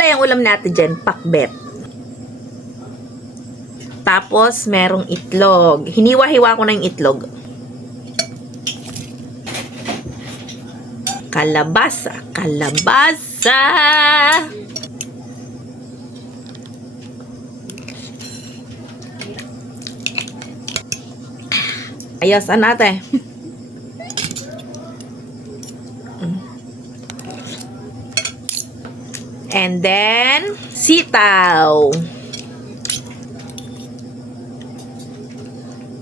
Gulay ang ulam natin dyan, pakbet. Tapos, merong itlog. Hiniwa-hiwa ko na yung itlog. Kalabasa. Kalabasa! Ayos, ano ate? And then, sitaw.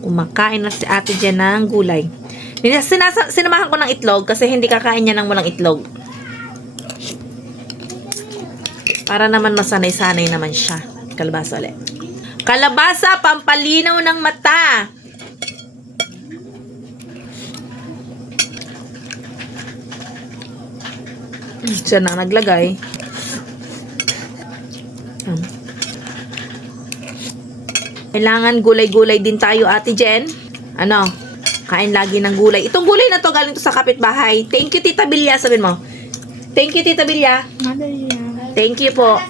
Kumakain na si ate dyan ng gulay. Sinamahan ko ng itlog kasi hindi kakain niya ng walang itlog. Para naman masanay-sanay naman siya. Kalabasa ulit. Kalabasa, pampalinaw ng mata. Siya na naglagay. Kailangan gulay-gulay din tayo, ate Jen. Ano? Kain lagi ng gulay. Itong gulay na to galing to sa kapitbahay. Thank you, Tita Bilya. Sabihin mo. Thank you, Tita Bilya. Thank you po.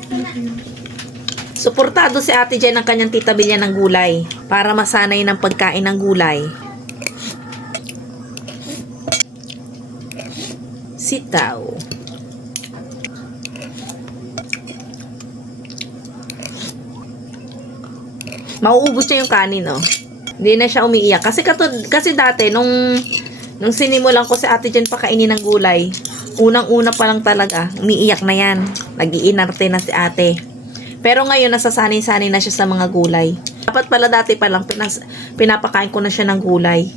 Suportado si ate Jen ng kanyang Tita Bilya ng gulay. Para masanay ng pagkain ng gulay. Sitaw. Mauubos niya yung kanin, oh. Hindi na siya umiiyak. Kasi dati, nung sinimulan ko si ate Jen pakainin ng gulay, unang-una pa lang talaga, umiiyak na yan. Nag-iinarte na si ate. Pero ngayon, nasasanay-sanay na siya sa mga gulay. Dapat pala dati pa lang, pinapakain ko na siya ng gulay.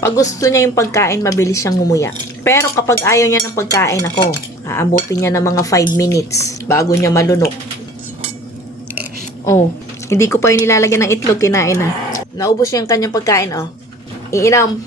Pag gusto niya yung pagkain, mabilis siyang ngumuya. Pero kapag ayaw niya ng pagkain, ako, aabutin niya ng mga 5 minutes bago niya malunok. Oh, hindi ko pa yung nilalagyan ng itlog, kinain na. Naubos niya yung kanyang pagkain, oh. Iinom.